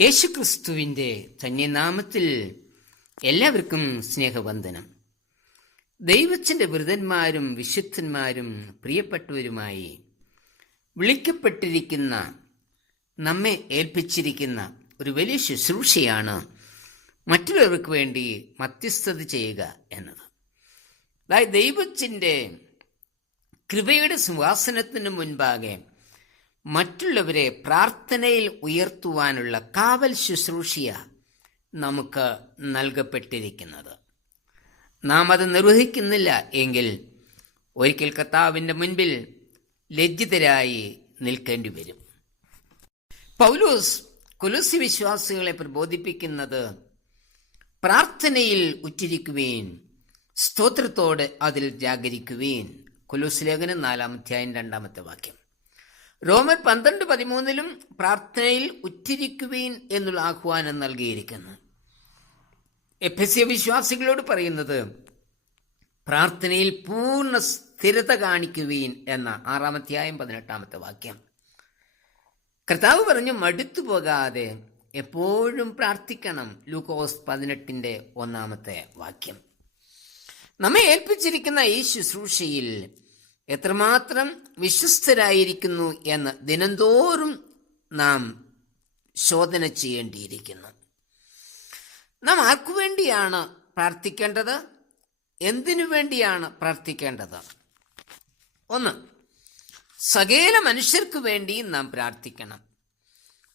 യേശുക്രിസ്തുവിൻ്റെ ധന്യനാമത്തിൽ എല്ലാവർക്കും സ്നേഹവന്ദനം. ദൈവത്തിൻ്റെ വൃതന്മാരും വിശുദ്ധന്മാരും പ്രിയപ്പെട്ടവരുമായി വിളിക്കപ്പെട്ടിരിക്കുന്ന നമ്മെ ഏൽപ്പിച്ചിരിക്കുന്ന ഒരു വലിയ ശുശ്രൂഷയാണ് മറ്റുള്ളവർക്ക് വേണ്ടി മധ്യസ്ഥത ചെയ്യുക എന്നത്. അതായത് ദൈവത്തിൻ്റെ കൃപയുടെ സിംഹാസനത്തിന് മുൻപാകെ മറ്റുള്ളവരെ പ്രാർത്ഥനയിൽ ഉയർത്തുവാനുള്ള കാവൽ ശുശ്രൂഷയ നമുക്ക് നൽകപ്പെട്ടിരിക്കുന്നത്. നാം അത് നിർവഹിക്കുന്നില്ല എങ്കിൽ ഒരിക്കൽ കർത്താവിൻ്റെ മുൻപിൽ ലജ്ജിതരായി നിൽക്കേണ്ടി വരും. പൗലോസ് കൊലോസ്യ വിശ്വാസികളെ പ്രബോധിപ്പിക്കുന്നത് പ്രാർത്ഥനയിൽ ഉറ്റിരിക്കുവേൻ, സ്തോത്രത്തോടെ അതിൽ ജാഗരിക്കുവേൻ. കൊലോസ്യ ലേഖനം 4:2 റോമർ 12:13 പ്രാർത്ഥനയിൽ ഉറ്റിരിക്കുവീൻ എന്നുള്ള ആഹ്വാനം നൽകിയിരിക്കുന്നു. എഫെസ്യ വിശ്വാസികളോട് പറയുന്നത് പ്രാർത്ഥനയിൽ പൂർണ്ണ സ്ഥിരത കാണിക്കുവീൻ എന്ന 6:18 കർത്താവ് പറഞ്ഞു, മടുത്തു പോകാതെ എപ്പോഴും പ്രാർത്ഥിക്കണം. ലൂക്കോസ് 18:1 നമ്മെ ഏൽപ്പിച്ചിരിക്കുന്ന ഈ ശുശ്രൂഷയിൽ എത്രമാത്രം വിശ്വസ്തരായിരിക്കുന്നു എന്ന് ദിനംതോറും നാം ശോധന ചെയ്യേണ്ടിയിരിക്കുന്നു. നാം ആർക്കു വേണ്ടിയാണ് പ്രാർത്ഥിക്കേണ്ടത്? എന്തിനു വേണ്ടിയാണ് പ്രാർത്ഥിക്കേണ്ടത്? 1, സകല മനുഷ്യർക്ക് വേണ്ടി നാം പ്രാർത്ഥിക്കണം.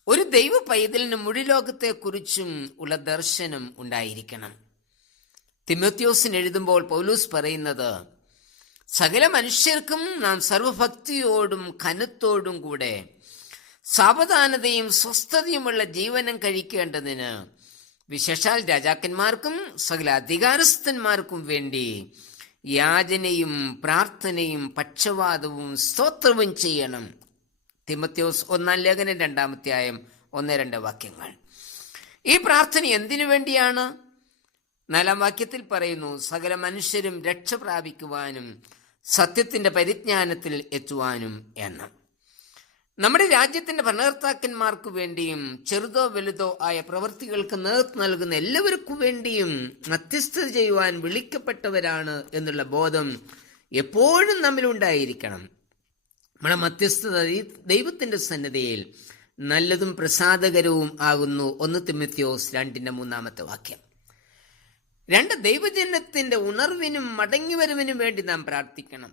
ഒരു ദൈവ പൈതലിന് മുഴുലോകത്തെക്കുറിച്ചും ഉള്ള ദർശനം ഉണ്ടായിരിക്കണം. തിമോത്തിയോസിന് എഴുതുമ്പോൾ പൗലോസ് പറയുന്നത്, സകല മനുഷ്യർക്കും നാം സർവഭക്തിയോടും ഘനത്തോടും കൂടെ സാവധാനതയും സ്വസ്ഥതയുമുള്ള ജീവനം കഴിക്കേണ്ടതിന്, വിശേഷാൽ രാജാക്കന്മാർക്കും സകല അധികാരസ്ഥന്മാർക്കും വേണ്ടി യാചനയും പ്രാർത്ഥനയും പക്ഷവാദവും സ്തോത്രവും ചെയ്യണം. തിമോത്തിയോസ് 1 ലേഖനം 2 ഈ പ്രാർത്ഥന എന്തിനു വേണ്ടിയാണ്? 4 പറയുന്നു, സകല മനുഷ്യരും രക്ഷ പ്രാപിക്കുവാനും സത്യത്തിന്റെ പരിജ്ഞാനത്തിൽ എത്തുവാനും എന്ന്. നമ്മുടെ രാജ്യത്തിന്റെ ഭരണകർത്താക്കന്മാർക്കു വേണ്ടിയും ചെറുതോ വലുതോ ആയ പ്രവൃത്തികൾക്ക് നേതൃത്വം നൽകുന്ന എല്ലാവർക്കു വേണ്ടിയും മധ്യസ്ഥത ചെയ്യുവാൻ വിളിക്കപ്പെട്ടവരാണ് എന്നുള്ള ബോധം എപ്പോഴും നമ്മിലുണ്ടായിരിക്കണം. നമ്മുടെ മധ്യസ്ഥത ദൈവത്തിന്റെ സന്നിധിയിൽ നല്ലതും പ്രസാദകരവും ആകുന്നു. 1 തിമോത്തിയോസ് 2:3 2, ദൈവജനത്തിന്റെ ഉണർവിനും മടങ്ങിവരവിനും വേണ്ടി നാം പ്രാർത്ഥിക്കണം.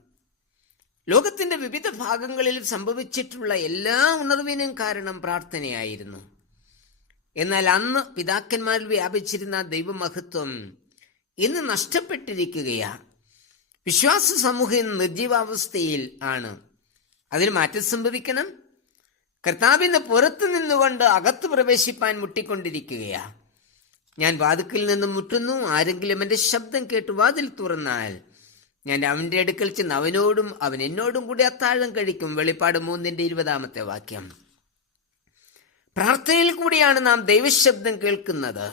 ലോകത്തിന്റെ വിവിധ ഭാഗങ്ങളിൽ സംഭവിച്ചിട്ടുള്ള എല്ലാ ഉണർവിനും കാരണം പ്രാർത്ഥനയായിരുന്നു. എന്നാൽ അന്ന് പിതാക്കന്മാരിൽ വ്യാപിച്ചിരുന്ന ദൈവമഹത്വം ഇന്ന് നഷ്ടപ്പെട്ടിരിക്കുകയാണ്. വിശ്വാസ സമൂഹം നിർജീവാവസ്ഥയിൽ ആണ്. അതിന് മാറ്റം സംഭവിക്കണം. കർത്താവിന് പുറത്തു നിന്നുകൊണ്ട് അകത്ത് പ്രവേശിപ്പാൻ മുട്ടിക്കൊണ്ടിരിക്കുകയാണ്. ഞാൻ വാതിൽക്കൽ നിന്നും മുട്ടുന്നു, ആരെങ്കിലും എൻ്റെ ശബ്ദം കേട്ട് വാതിൽ തുറന്നാൽ ഞാൻ അവൻ്റെ അടുക്കൽ ചെന്ന് അവനോടും അവൻ എന്നോടും കൂടി അത്താഴം കഴിക്കും. വെളിപ്പാട് 3:20 പ്രാർത്ഥനയിൽ കൂടിയാണ് നാം ദൈവശബ്ദം കേൾക്കുന്നത്.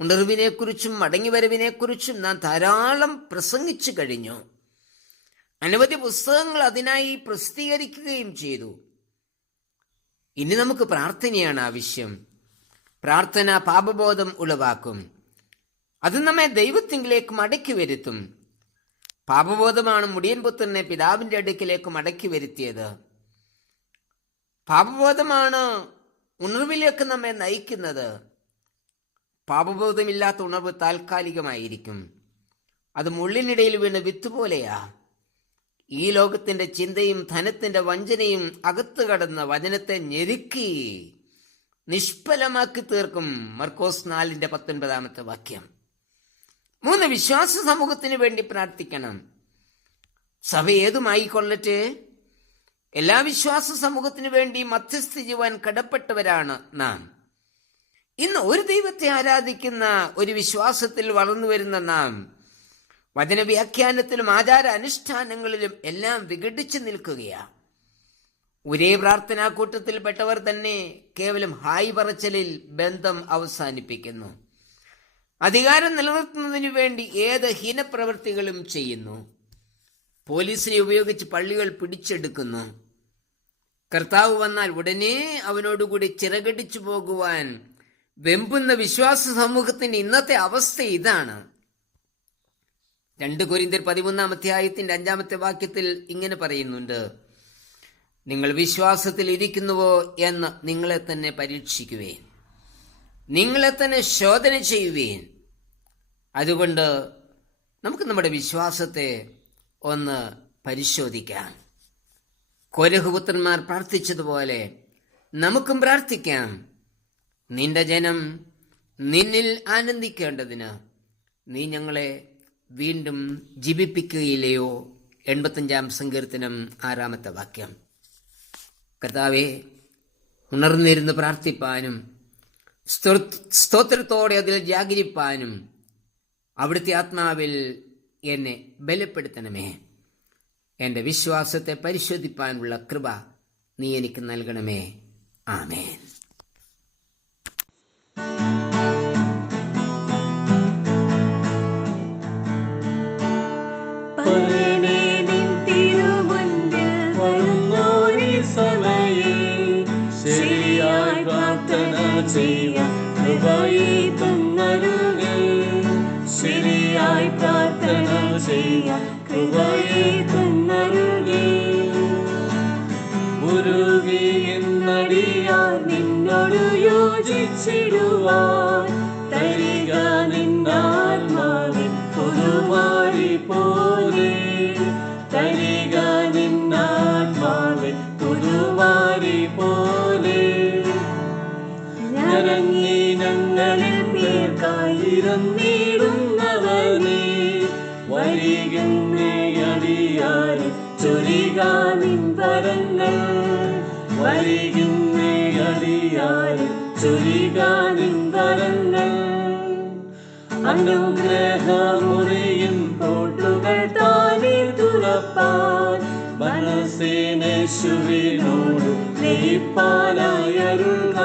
ഉണർവിനെക്കുറിച്ചും മടങ്ങിവരവിനെക്കുറിച്ചും നാം ധാരാളം പ്രസംഗിച്ചു കഴിഞ്ഞു. അനവധി പുസ്തകങ്ങൾ അതിനായി പ്രസിദ്ധീകരിക്കുകയും ചെയ്തു. ഇനി നമുക്ക് പ്രാർത്ഥനയാണ് ആവശ്യം. പ്രാർത്ഥന പാപബോധം ഉളവാക്കും. അത് നമ്മെ ദൈവത്തിങ്കിലേക്ക് മടക്കി വരുത്തും. പാപബോധമാണ് മുടിയൻ പുത്രനെ പിതാവിന്റെ അടുക്കിലേക്ക് മടക്കി വരുത്തിയത്. പാപബോധമാണ് ഉണർവിലേക്ക് നമ്മെ നയിക്കുന്നത്. പാപബോധമില്ലാത്ത ഉണർവ് താൽക്കാലികമായിരിക്കും. അത് മുള്ളിനിടയിൽ വീണ് വിത്തുപോലെയാ. ഈ ലോകത്തിന്റെ ചിന്തയും ധനത്തിന്റെ വഞ്ചനയും അകത്തു കടന്ന് വചനത്തെ ഞെരുക്കി നിഷ്ഫലമാക്കി തീർക്കും. മർക്കോസ് 4:19 3, വിശ്വാസ സമൂഹത്തിന് വേണ്ടി പ്രാർത്ഥിക്കണം. സഭ ഏതുമായിക്കൊള്ളട്ടെ, എല്ലാ വിശ്വാസ സമൂഹത്തിനു വേണ്ടി മധ്യസ്ഥ ചെയ്യുവാൻ കടപ്പെട്ടവരാണ് നാം. ഇന്ന് ഒരു ദൈവത്തെ ആരാധിക്കുന്ന ഒരു വിശ്വാസത്തിൽ വളർന്നു വരുന്ന നാം വചനവ്യാഖ്യാനത്തിലും ആചാര അനുഷ്ഠാനങ്ങളിലും എല്ലാം വിഘടിച്ചു നിൽക്കുകയാണ്. ഒരേ പ്രാർത്ഥനാ കൂട്ടത്തിൽപ്പെട്ടവർ തന്നെ കേവലം ഹായ് പറച്ചലിൽ ബന്ധം അവസാനിപ്പിക്കുന്നു. അധികാരം നിലനിർത്തുന്നതിനു വേണ്ടി ഏത് ഹീനപ്രവൃത്തികളും ചെയ്യുന്നു. പോലീസിനെ ഉപയോഗിച്ച് പള്ളികൾ പിടിച്ചെടുക്കുന്നു. കർത്താവ് വന്നാൽ ഉടനെ അവനോടുകൂടി ചിറകടിച്ചു പോകുവാൻ വെമ്പുന്ന വിശ്വാസ സമൂഹത്തിന്റെ ഇന്നത്തെ അവസ്ഥ ഇതാണ്. 2 കൊരിന്ത്യർ 13 അധ്യായത്തിന്റെ 5 വാക്യത്തിൽ ഇങ്ങനെ പറയുന്നുണ്ട്: നിങ്ങൾ വിശ്വാസത്തിൽ ഇരിക്കുന്നുവോ എന്ന് നിങ്ങളെ തന്നെ പരീക്ഷിക്കുവേൻ, നിങ്ങളെ തന്നെ ശോധന ചെയ്യുവേൻ. അതുകൊണ്ട് നമുക്ക് നമ്മുടെ വിശ്വാസത്തെ ഒന്ന് പരിശോധിക്കാം. കോരഹുപുത്രന്മാർ പ്രാർത്ഥിച്ചതുപോലെ നമുക്കും പ്രാർത്ഥിക്കാം. നിന്റെ ജനം നിന്നിൽ ആനന്ദിക്കേണ്ടതിന് നീ ഞങ്ങളെ വീണ്ടും ജീവിപ്പിക്കുകയില്ലയോ? 85 സങ്കീർത്തനം 6 വാക്യം. കർത്താവേ, ഉണർന്നിരുന്ന് പ്രാർത്ഥിപ്പാനും സ്തോത്രത്തോടെ അതിൽ ജാഗരിപ്പാനും അവിടുത്തെ ആത്മാവിൽ എന്നെ ബലപ്പെടുത്തണമേ. എൻ്റെ വിശ്വാസത്തെ പരിശോധിപ്പാനുള്ള കൃപ നീ എനിക്ക് നൽകണമേ. ആമേൻ. ശരിയായി പ്രാർത്ഥന ചെയ്യാൻ കൃപയേകുന്നരുളേ. ഉരുകി എന്നടിയാൻ നിന്നോട് യോജിച്ചിടുവാൻ തരിക നിന്നാത്മാവിൻ പുതുമാരി പോലെ, തരിക നിന്നാത്മാവിൻ പുതുമാരി പോലെ. ഇറങ്ങി ഞങ്ങളിൽ പേർക്കായിരുന്നിടുന്നവനെ വരികന്നേ അടിയാരി ചൊരിക നിൻ വരങ്ങൾ, വരികന്നേ അടിയാരി ചൊരിക നിൻ വരങ്ങൾ. അനുഗ്രഹമുറിയും കോട്ടുകൾ താനെ തുറപ്പാൻ മനസ്സിനേശുവിനോട് ലയിപ്പാനായരുൾക,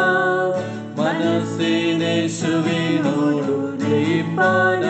മനസ്സിനേശുവിനോട് ലയിപ്പാൻ